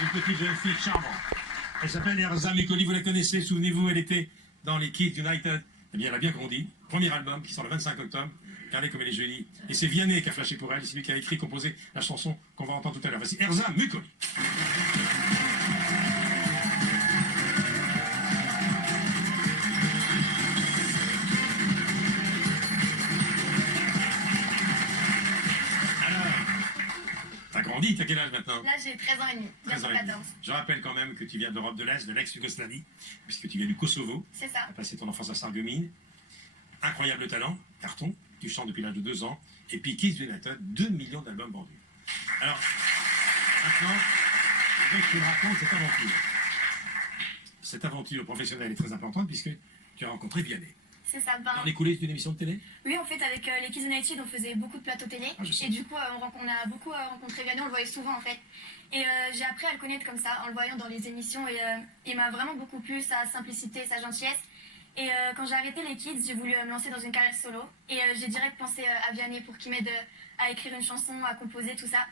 une petite jeune fille charmante. Elle s'appelle Erza Mekoli, vous la connaissez, souvenez-vous, elle était dans les Kids United. Eh bien, elle a bien grandi. Premier album qui sort le 25 octobre. Regardez comme elle est jolie. Et c'est Vianney qui a flashé pour elle. C'est lui qui a écrit, composé la chanson qu'on va entendre tout à l'heure. Voici Erza Mekoli. T'as grandi, t'as quel âge maintenant? Là, j'ai 13 ans et demi, bientôt 14. Je rappelle quand même que tu viens d'Europe de l'Est, de l'ex-Yougoslavie, puisque tu viens du Kosovo. C'est ça. Tu as passé ton enfance à Sarreguemines. Incroyable talent, carton, tu chantes depuis l'âge de 2 ans. Et puis Kids United, 2 millions d'albums vendus. Alors, maintenant, je veux que tu me racontes cette aventure. Cette aventure professionnelle est très importante puisque tu as rencontré Vianney. C'est ça. Dans les coulisses d'une émission de télé? Oui, en fait, avec les Kids United, on faisait beaucoup de plateaux télé. Ah, je sais. Et du coup, on a beaucoup rencontré Vianney, on le voyait souvent en fait. Et j'ai appris à le connaître comme ça, en le voyant dans les émissions. Et il m'a vraiment beaucoup plu, sa simplicité, sa gentillesse. Et quand j'ai arrêté les Kids, j'ai voulu me lancer dans une carrière solo. Et j'ai direct pensé à Vianney pour qu'il m'aide à écrire une chanson, à composer, tout ça.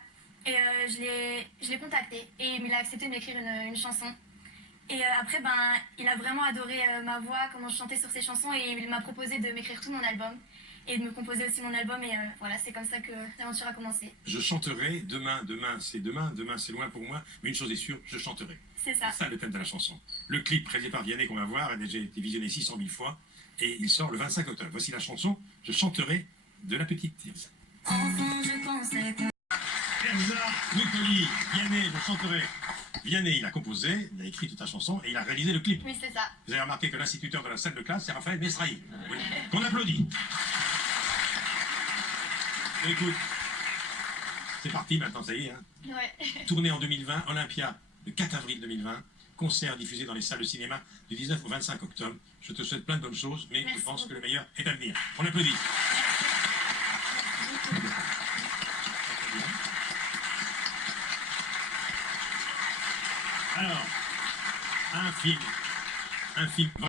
Et je l'ai contacté et il a accepté de m'écrire une chanson. Et après, il a vraiment adoré ma voix, comment je chantais sur ses chansons, et il m'a proposé de m'écrire tout mon album et de me composer aussi mon album. Et voilà, c'est comme ça que l'aventure a commencé. Je chanterai demain, demain c'est loin pour moi, mais une chose est sûre, je chanterai. C'est ça. C'est ça le thème de la chanson. Le clip réalisé par Vianney qu'on va voir a déjà été visionné 600 000 fois et il sort le 25 octobre. Voici la chanson, je chanterai de la petite Erza. Enfant, je pensais qu'on... Erza Mekoli, Vianney, je chanterai. Vianney, il a composé, il a écrit toute la chanson et il a réalisé le clip. Oui, c'est ça. Vous avez remarqué que l'instituteur de la salle de classe, c'est Raphaël Mesrahi. Oui. Qu'on applaudit. Écoute, c'est parti maintenant, ça y est. Hein. Ouais. Tournée en 2020, Olympia, le 4 avril 2020. Concert diffusé dans les salles de cinéma du 19 au 25 octobre. Je te souhaite plein de bonnes choses, mais Merci je pense beaucoup. que le meilleur est à venir. On applaudit. Alors, un film